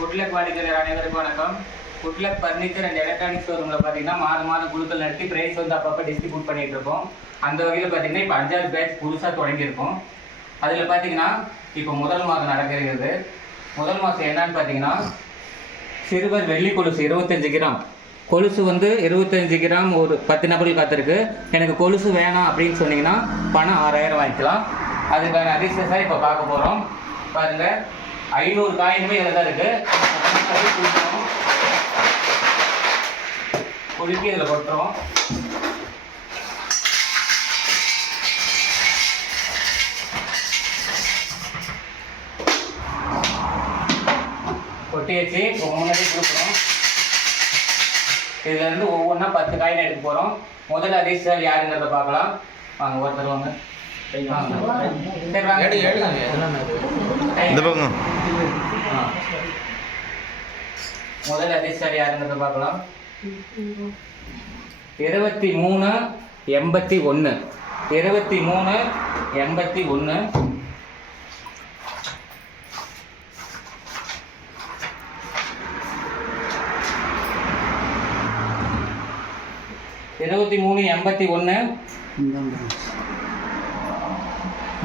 Good luck வாடிக்கையாளர் அனைவருக்கும் வணக்கம். குட்லக் ஃபர்னிச்சர் அண்ட் எலக்ட்ரானிக் ஷோரூமில் பார்த்தீங்கன்னா மாதம் குழுக்கள் நடத்தி ப்ரைஸ் வந்து அப்பப்போ டிஸ்ட்ரிபியூட் பண்ணிகிட்டு இருக்கோம். அந்த வகையில் பார்த்தீங்கன்னா இப்போ 5வது பேட்ச் புதுசாக தொடங்கியிருக்கோம். அதில் பார்த்தீங்கன்னா இப்போ முதல் மாதம் நடக்கிறது. முதல் மாதம் என்னன்னு பார்த்தீங்கன்னா சிறுவர் வெள்ளி கொலுசு 25 கிராம் கொலுசு வந்து 25 கிராம் ஒரு 10 நபர்கள் காத்திருக்கு. எனக்கு கொலுசு வேணாம் அப்படின்னு சொன்னீங்கன்னா பணம் 6000 வாங்கிக்கலாம். அதுக்கான அதிர்ஷ்டத்தை இப்போ பார்க்க போகிறோம். பாருங்கள், 500 காயினுமே இதில் தான் இருக்குது. குலுக்கி இதில் கொட்டுறோம். கொட்டி வச்சு முன்னாடி கொடுக்குறோம். இதுலேருந்து ஒவ்வொன்றா 10 காயின் எடுக்க போகிறோம். முதல் அதிர்ஷ்டம் யாருங்கிறத பார்க்கலாம். வாங்க, ஒருத்தர் வாங்க. முதல் அதிர்ஷ்டம் யாருங்கிறத பார்க்கலாம். 2381 2381 2381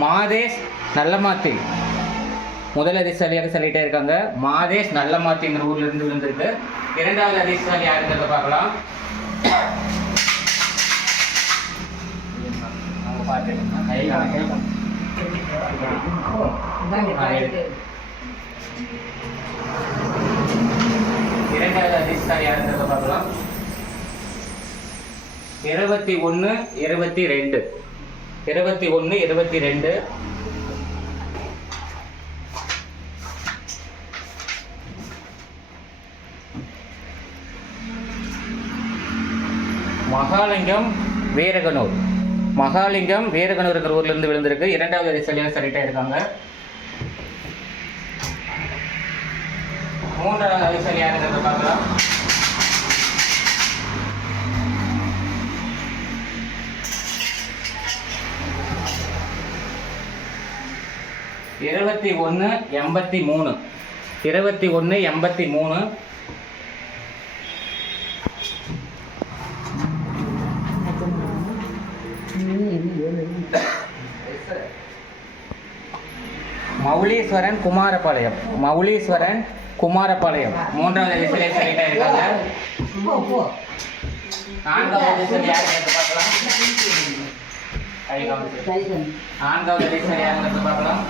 மாதேஷ் நல்லமாத்தி முதல் அதிர்ஷ்டசாலியாக சொல்லிட்டே இருக்காங்க. மாதேஷ் நல்லமாத்திங்கிற ஊர்ல இருந்து விழுந்திருக்கு. இரண்டாவது அதிர்ஷ்டசாலி யாருங்கிறத பார்க்கலாம். இரண்டாவது அதிர்ஷ்டசாலி யாருங்கிறத பார்க்கலாம். 2122 மகாலிங்கம் வீரகனூர் ஊர்ல இருந்து விழுந்திருக்கு. இரண்டாவது அதிர்ஷ்டசாலியாக சரிட்டா இருக்காங்க. மூன்றாவது அதிர்ஷ்டசாலி யாருங்கிறத பார்க்கலாம். 2183 மௌலீஸ்வரன் குமாரபாளையம் மூன்றாவது அதிர்ஷ்டசாலியாக சரிட்டா இருக்காங்க. நான்காவது அதிர்ஷ்டசாலி யாருங்கிறத பார்க்கலாம். நான்காவது அதிர்ஷ்டசாலி யாருங்கிறத பார்க்கலாம்.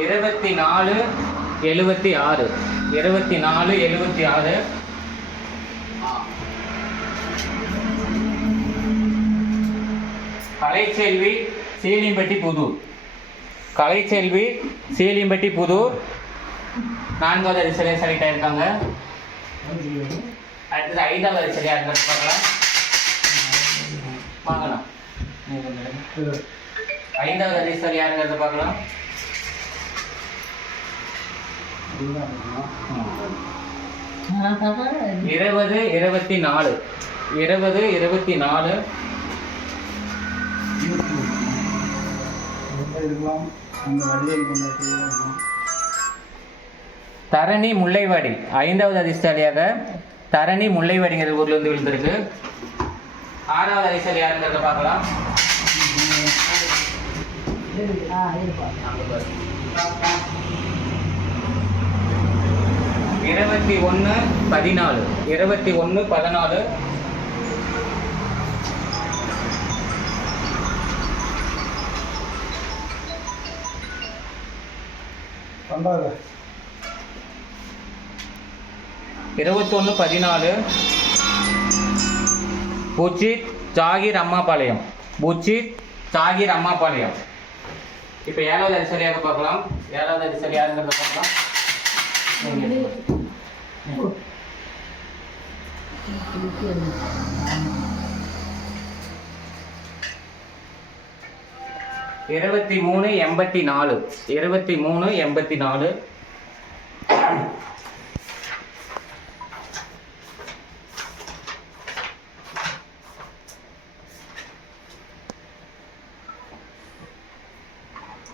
2476 கலைச்செல்வி சீலிம்பட்டி புதூர் நான்காவது அதிர்ஷ்டசாலியாக செலக்ட் ஆயிருக்காங்க. அடுத்தது 5வது அதிர்ஷ்டசாலி யாருங்கிறத பார்க்கலாம். வாங்கலாம். 5வது அதிர்ஷ்டசாலி யாருங்கிறத பார்க்கலாம். 2024 தரணி முல்லைவாடி 5வது அதிர்ஷ்டசாலியாக தரணி முல்லைவாடிங்கிற ஊர்ல இருந்து விழுந்திருக்கு. 6வது அதிர்ஷ்டசாலி யாருங்கிறத பார்க்கலாம். 2114 2114 புச்சித் ஜாகிர் அம்மாபாளையம் இப்போ 7வது அதிர்ஷ்டசாலியாக பார்க்கலாம். 7வது அதிர்ஷ்டசாலி யாருங்கிறத பார்க்கலாம். 2384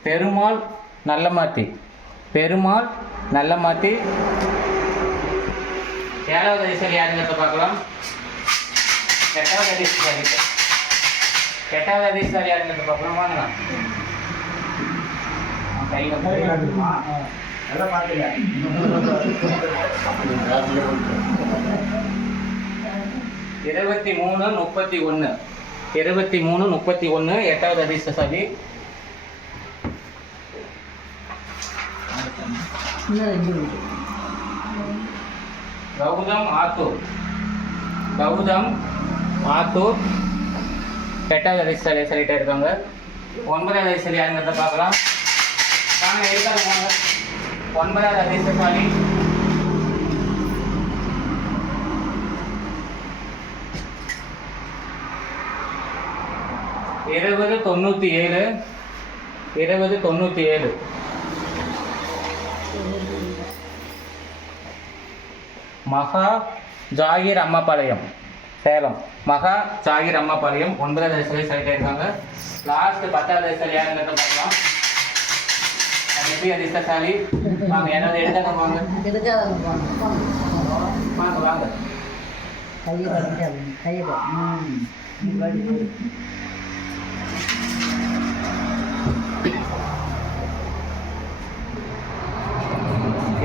பெருமாள் நல்லமாத்தி. பெருமாள் நல்லமாத்தி. 7வது அதிர்ஷ்டம் யாருங்கிறத பார்க்கலாம். 8வது அதிர்ஷ்டம் 8வது அதிர்ஷ்டம் யாருங்கிறத பார்க்கலாம். வாங்க கையில் நல்லா பார்த்துங்க. 2331 2331 8வது அதிர்ஷ்டசாலி. கௌதம் ஆத்தூர் 8வது அதிர்ஷ்டசாலி சொல்லிட்டே இருக்காங்க. 9வது அதிர்ஷ்டசாலி யாருங்கிறத பார்க்கலாம். வாங்க இருக்காங்க வாங்க. 9வது அதிர்ஷ்டசாலி இருபது 97 மகா ஜாகிர் அம்மாபாளையம் சேலம். மகா ஜாகிர் அம்மாபாளையம் 9வது அதிர்ஷ்டசாலி சொல்லிட்டே இருக்காங்க. லாஸ்ட் 10வது அதிர்ஷ்டசாலி யாருங்கிறத பார்க்கலாம். எப்படி அதிர்ஷ்டசாலி வாங்க. யாராவது எடுத்தாங்க வாங்க வாங்க வாங்க.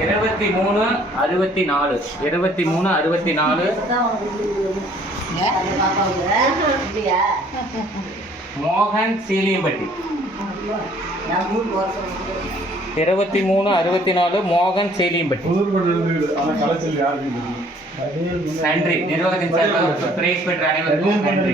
இருபத்தி மூணு 64 மோகன் சீலியம்பட்டி. 2364 மோகன் சீலியம்பட்டி. நன்றி. நிர்வாகத்தின் சார்பாக பிரைஸ் பெற்ற அனைவருக்கும் நன்றி.